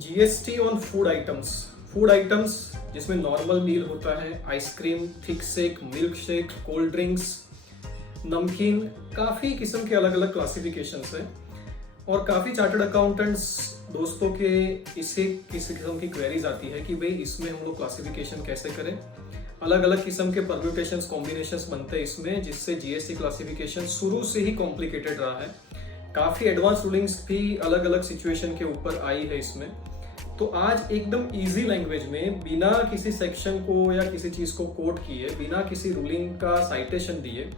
GST on food items जिसमें normal मील होता है, ice cream, thick shake, milk shake, cold drinks, नमकीन, काफ़ी किस्म के अलग अलग क्लासिफिकेशंस हैं और काफ़ी चार्टर्ड अकाउंटेंट्स दोस्तों के इसे किसी किस्म की क्वेरीज आती है कि भाई इसमें हम लोग क्लासिफिकेशन कैसे करें। अलग अलग किस्म के परम्यूटेशंस कॉम्बिनेशंस बनते हैं इसमें, जिससे जीएसटी क्लासिफिकेशन शुरू से ही कॉम्प्लिकेटेड रहा है। काफ़ी एडवांस रूलिंग्स भी अलग अलग सिचुएशन के ऊपर आई है इसमें। तो आज एकदम इजी लैंग्वेज में, बिना किसी सेक्शन को या किसी चीज़ को कोट किए, बिना किसी रूलिंग का साइटेशन दिए,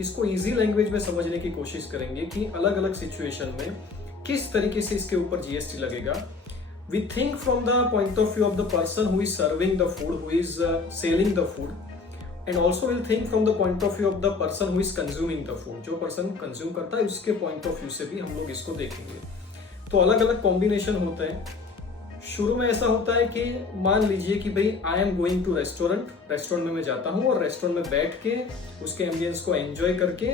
इसको इजी लैंग्वेज में समझने की कोशिश करेंगे कि अलग अलग सिचुएशन में किस तरीके से इसके ऊपर जीएसटी लगेगा। We think from the point of view of the person who is serving the food, who is selling the food, and also will think from the point of view of the person who is consuming the food. जो person consume करता है उसके point of view से भी हम लोग इसको देखेंगे। तो अलग अलग कॉम्बिनेशन होते हैं। शुरू में ऐसा होता है कि मान लीजिए कि भाई I am going to restaurant में मैं जाता हूँ और रेस्टोरेंट में बैठ के उसके एम्बियंस को एंजॉय करके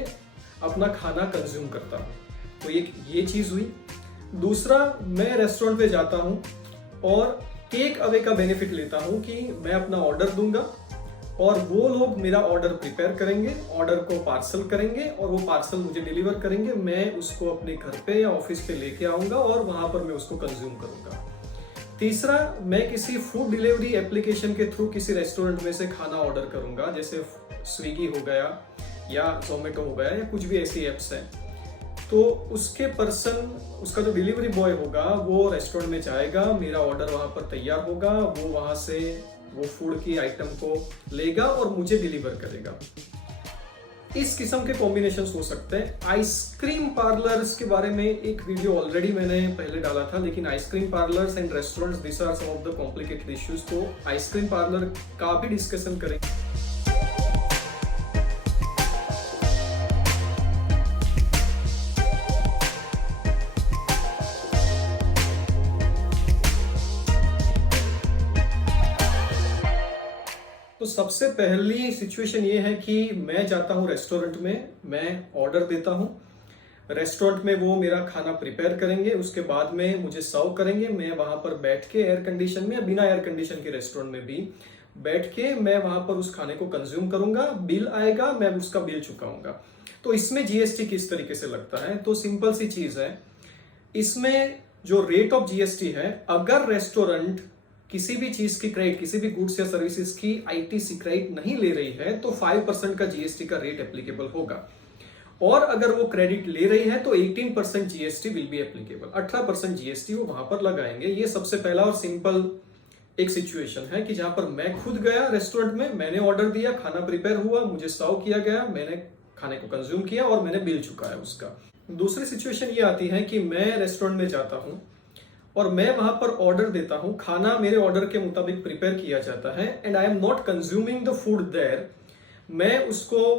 अपना खाना कंज्यूम करता हूँ। तो ये चीज़ हुई। दूसरा, मैं रेस्टोरेंट में जाता हूँ और टेक अवे का बेनिफिट लेता हूँ कि मैं अपना ऑर्डर दूंगा और वो लोग मेरा ऑर्डर प्रिपेयर करेंगे, ऑर्डर को पार्सल करेंगे और वो पार्सल मुझे डिलीवर करेंगे। मैं उसको अपने घर पे या ऑफिस पे लेके आऊँगा और वहाँ पर मैं उसको कंज्यूम करूँगा। तीसरा, मैं किसी फूड डिलीवरी एप्लीकेशन के थ्रू किसी रेस्टोरेंट में से खाना ऑर्डर करूँगा, जैसे स्विगी हो गया या जोमेटो हो गया या कुछ भी ऐसी एप्स हैं। तो उसका जो डिलीवरी बॉय होगा वो रेस्टोरेंट में जाएगा, मेरा ऑर्डर वहाँ पर तैयार होगा, वो वहाँ से वो फूड की आइटम को लेगा और मुझे डिलीवर करेगा। इस किस्म के कॉम्बिनेशंस हो सकते हैं। आइसक्रीम पार्लर्स के बारे में एक वीडियो ऑलरेडी मैंने पहले डाला था, लेकिन ice cream parlours and restaurants, this are some of the complicated issues. तो आइसक्रीम पार्लर का भी डिस्कशन करेंगे। तो सबसे पहली सिचुएशन ये है कि मैं जाता हूँ रेस्टोरेंट में, मैं ऑर्डर देता हूँ, रेस्टोरेंट में वो मेरा खाना प्रिपेयर करेंगे, उसके बाद में मुझे सर्व करेंगे। मैं वहाँ पर बैठ के एयर कंडीशन में या बिना एयर कंडीशन के रेस्टोरेंट में भी बैठ के मैं वहाँ पर उस खाने को कंज्यूम करूंगा, बिल आएगा, मैं उसका बिल चुकाऊंगा। तो इसमें जीएसटी किस तरीके से लगता है? तो सिंपल सी चीज है, इसमें जो रेट ऑफ जीएसटी है, अगर रेस्टोरेंट किसी भी चीज की क्रेडिट, किसी भी गुड्स या सर्विसेज की आईटीसी क्रेडिट नहीं ले रही है तो 5% का जीएसटी का रेट एप्लीकेबल होगा, और अगर वो क्रेडिट ले रही है तो 18% GST will be applicable. 18% GST वो वहां पर लगाएंगे। ये सबसे पहला और सिंपल एक सिचुएशन है कि जहां पर मैं खुद गया रेस्टोरेंट में, मैंने ऑर्डर दिया, खाना प्रिपेयर हुआ, मुझे सर्व किया गया, मैंने खाने को कंज्यूम किया और मैंने बिल चुकाया उसका। दूसरी सिचुएशन ये आती है कि मैं रेस्टोरेंट में जाता हूं और मैं वहां पर ऑर्डर देता हूं, खाना मेरे ऑर्डर के मुताबिक प्रिपेयर किया जाता है, and I am not consuming the food there. मैं उसको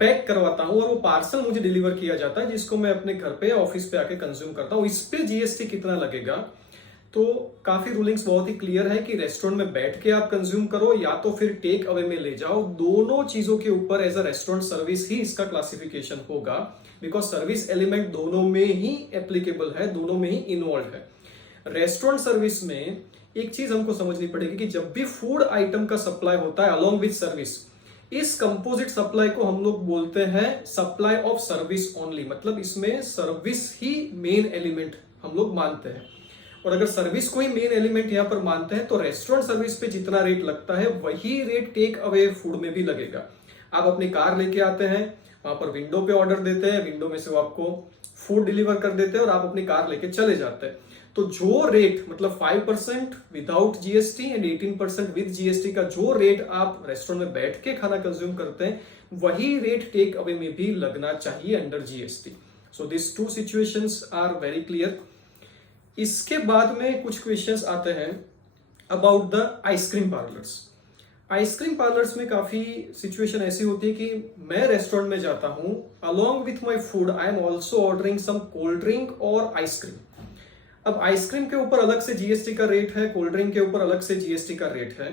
पैक करवाता हूं और वो पार्सल मुझे डिलीवर किया जाता है, जिसको मैं अपने घर पे या ऑफिस पे आके कंज्यूम करता हूं। इस पे जीएसटी कितना लगेगा? तो काफी रूलिंग्स बहुत ही क्लियर है कि रेस्टोरेंट में बैठ के आप कंज्यूम करो या तो फिर टेक अवे में ले जाओ, दोनों चीजों के ऊपर एज अ रेस्टोरेंट सर्विस ही इसका क्लासिफिकेशन होगा, बिकॉज सर्विस एलिमेंट दोनों में ही एप्लीकेबल है, दोनों में ही इन्वॉल्व है। रेस्टोरेंट सर्विस में एक चीज हमको समझनी पड़ेगी कि जब भी फूड आइटम का सप्लाई होता है अलोंग विद सर्विस, इस कंपोजिट सप्लाई को हम लोग बोलते हैं सप्लाई ऑफ सर्विस ओनली। मतलब इसमें सर्विस ही मेन एलिमेंट हम लोग मानते हैं, और अगर सर्विस को ही मेन एलिमेंट यहां पर मानते हैं तो रेस्टोरेंट सर्विस पे जितना रेट लगता है वही रेट टेक अवे फूड में भी लगेगा। आप अपनी कार लेके आते हैं, वहां पर विंडो पे ऑर्डर देते हैं, विंडो में से वो आपको फूड डिलीवर कर देते हैं और आप अपनी कार लेके चले जाते हैं। तो जो रेट, मतलब 5% without GST and 18% with GST का जो रेट आप रेस्टोरेंट में बैठ के खाना कंज्यूम करते हैं, वही रेट टेक अवे में भी लगना चाहिए under GST. So this two situations are very clear. इसके बाद में कुछ क्वेश्चंस आते हैं about the ice cream parlours. Ice cream parlours में काफी सिचुएशन ऐसी होती है कि मैं रेस्टोरेंट में जाता हूं, along with my food I am also ordering some cold drink और आइसक्रीम। अब आइसक्रीम के ऊपर अलग से जीएसटी का रेट है, कोल्ड ड्रिंक के ऊपर अलग से जीएसटी का रेट है।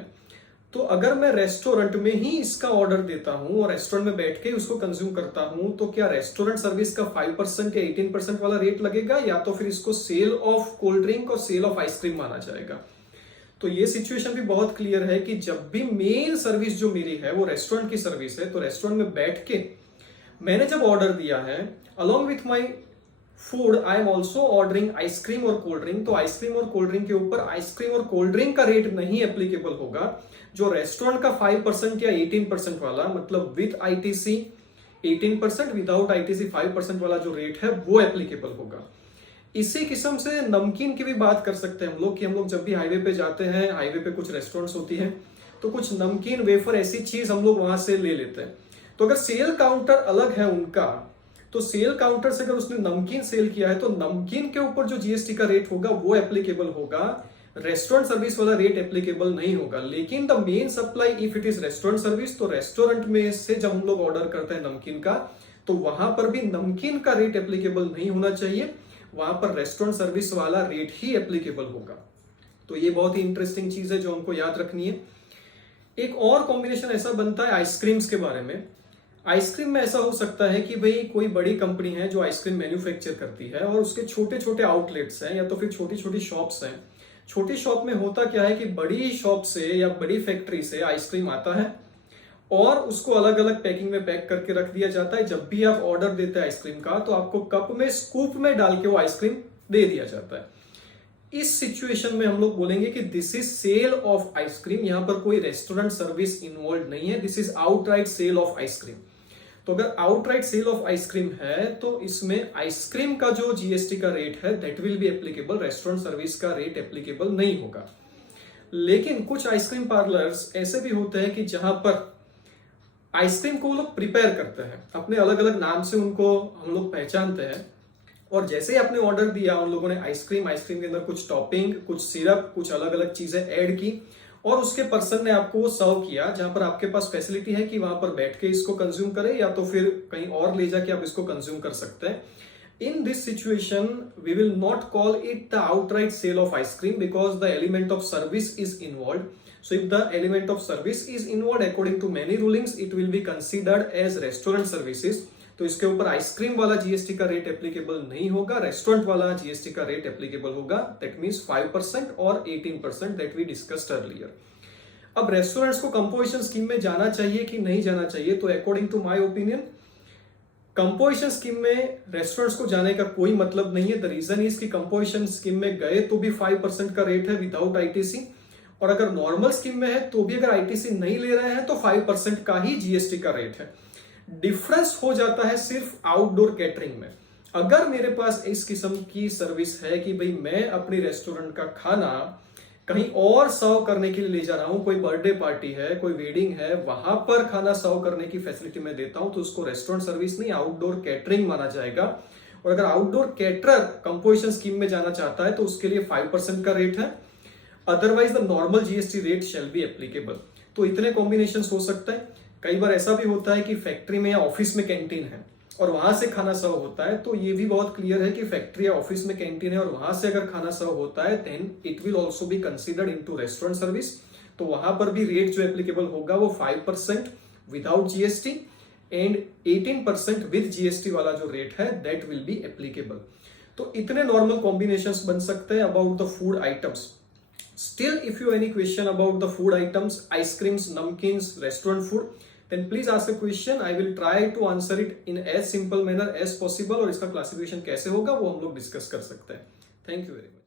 तो अगर मैं रेस्टोरेंट में ही इसका ऑर्डर देता हूं और रेस्टोरेंट में बैठ के उसको कंज्यूम करता हूं, तो क्या रेस्टोरेंट सर्विस का 5% या 18% वाला रेट लगेगा, या तो फिर इसको सेल ऑफ कोल्ड ड्रिंक और सेल ऑफ आइसक्रीम माना जाएगा। तो ये सिचुएशन भी बहुत क्लियर है कि जब भी मेन सर्विस जो मेरी है वो रेस्टोरेंट की सर्विस है, तो रेस्टोरेंट में बैठ के मैंने जब ऑर्डर दिया है, along with my food I am also ordering ice cream और कोल्ड ड्रिंक, तो आइसक्रीम और कोल्ड ड्रिंक के ऊपर आइसक्रीम और कोल्ड ड्रिंक का रेट नहीं एप्लीकेबल होगा। जो रेस्टोरेंट का 5% या 18% वाला, मतलब विथ आईटीसी 18%, विदाउट आईटीसी 5% वाला जो रेट है वो एप्लीकेबल होगा। इसी किस्म से नमकीन की भी बात कर सकते हैं हम लोग कि हम लोग जब भी हाईवे पे जाते हैं, हाईवे पे कुछ रेस्टोरेंट्स होती हैं, तो कुछ नमकीन वेफर ऐसी चीज हम लोग वहां से ले लेते हैं। तो अगर सेल काउंटर अलग है उनका, तो सेल काउंटर से अगर उसने नमकीन सेल किया है तो नमकीन के ऊपर जो जीएसटी का रेट होगा वो एप्लीकेबल होगा, रेस्टोरेंट सर्विस वाला रेट एप्लीकेबल नहीं होगा। लेकिन the main supply if it is restaurant service, तो रेस्टोरेंट में से जब हम लोग ऑर्डर करते हैं नमकीन का, तो वहां पर भी नमकीन का रेट एप्लीकेबल नहीं होना चाहिए, वहां पर रेस्टोरेंट सर्विस वाला रेट ही एप्लीकेबल होगा। तो ये बहुत ही इंटरेस्टिंग चीज है जो हमको याद रखनी है। एक और कॉम्बिनेशन ऐसा बनता है आइसक्रीम्स के बारे में। आइसक्रीम में ऐसा हो सकता है कि भाई कोई बड़ी कंपनी है जो आइसक्रीम मैन्युफैक्चर करती है और उसके छोटे छोटे आउटलेट्स हैं या तो फिर छोटी छोटी शॉप्स हैं। छोटी शॉप में होता क्या है कि बड़ी शॉप से या बड़ी फैक्ट्री से आइसक्रीम आता है और उसको अलग अलग पैकिंग में पैक करके रख दिया जाता है। जब भी आप ऑर्डर देते हैं आइसक्रीम का, तो आपको कप में स्कूप में डाल के वो आइसक्रीम दे दिया जाता है। इस सिचुएशन में हम लोग बोलेंगे कि this is sale of ice cream. यहां पर कोई रेस्टोरेंट सर्विस इन्वॉल्व नहीं है, this is outright sale of ice cream. तो अगर आउटराइट सेल ऑफ आइसक्रीम है तो इसमें आइसक्रीम का जो जीएसटी का रेट है that will be applicable, restaurant service का रेट एप्लीकेबल नहीं होगा। लेकिन कुछ आइसक्रीम पार्लर्स ऐसे भी होते हैं कि जहां पर आइसक्रीम को वो लोग प्रिपेयर करते हैं, अपने अलग अलग नाम से उनको हम लोग पहचानते हैं, और जैसे ही आपने ऑर्डर दिया उन लोगों ने आइसक्रीम के अंदर कुछ टॉपिंग, कुछ सिरप, कुछ अलग अलग चीजें ऐड की और उसके पर्सन ने आपको वो सर्व किया। जहां पर आपके पास फैसिलिटी है कि वहां पर बैठ के इसको कंज्यूम करें या तो फिर कहीं और ले जाके आप इसको कंज्यूम कर सकते हैं। In this situation, we will not call it the outright sale of ice cream because the element of service is involved. So if the element of service is involved, according to many rulings, it will be considered as restaurant services. तो इसके ऊपर ice cream वाला GST का rate applicable नहीं होगा, restaurant वाला GST का rate applicable होगा। दैट मीन्स 5% और 18% दैट वी डिस्कस्ड अर्लियर। अब रेस्टोरेंट्स को कंपोजिशन स्कीम में जाना चाहिए कि नहीं जाना चाहिए, तो according to my opinion composition scheme में रेस्टोरेंट्स को जाने का कोई मतलब नहीं है। द रीजन इज कि कंपोजिशन स्कीम में गए तो भी 5% का रेट है विदाउट आईटीसी, और अगर नॉर्मल स्कीम में है तो भी अगर आईटीसी नहीं ले रहे हैं तो 5% का ही जीएसटी का रेट है। डिफरेंस हो जाता है सिर्फ आउटडोर कैटरिंग में। अगर मेरे पास इस किस्म की सर्विस है कि भाई मैं अपनी रेस्टोरेंट का खाना कहीं और सर्व करने के लिए ले जा रहा हूं, कोई बर्थडे पार्टी है, कोई वेडिंग है, वहां पर खाना सर्व करने की फैसिलिटी मैं देता हूं, तो उसको रेस्टोरेंट सर्विस नहीं, आउटडोर कैटरिंग माना जाएगा। और अगर आउटडोर कैटरर कंपोजिशन स्कीम में जाना चाहता है तो उसके लिए 5% का रेट है, otherwise the normal GST rate shall be applicable. तो इतने कॉम्बिनेशन हो सकते हैं। कई बार ऐसा भी होता है कि फैक्ट्री में या ऑफिस में कैंटीन है और वहां से खाना सर्व होता है, तो ये भी बहुत क्लियर है कि फैक्ट्री या ऑफिस में कैंटीन है और वहां से अगर खाना सर्व होता है then it will also be considered into restaurant service. तो वहां पर भी रेट जो एप्लीकेबल होगा वो 5% without GST and 18% with GST वाला जो रेट है दैट विल बी एप्लीकेबल। तो इतने नॉर्मल कॉम्बिनेशंस बन सकते हैं about the food items. Still, if you have any question about the food items, ice creams, namkeens, restaurant food, then please ask a question. I will try to answer it in as simple manner as possible, और इसका classification कैसे होगा वो हम लोग discuss कर सकते हैं। Thank you very much.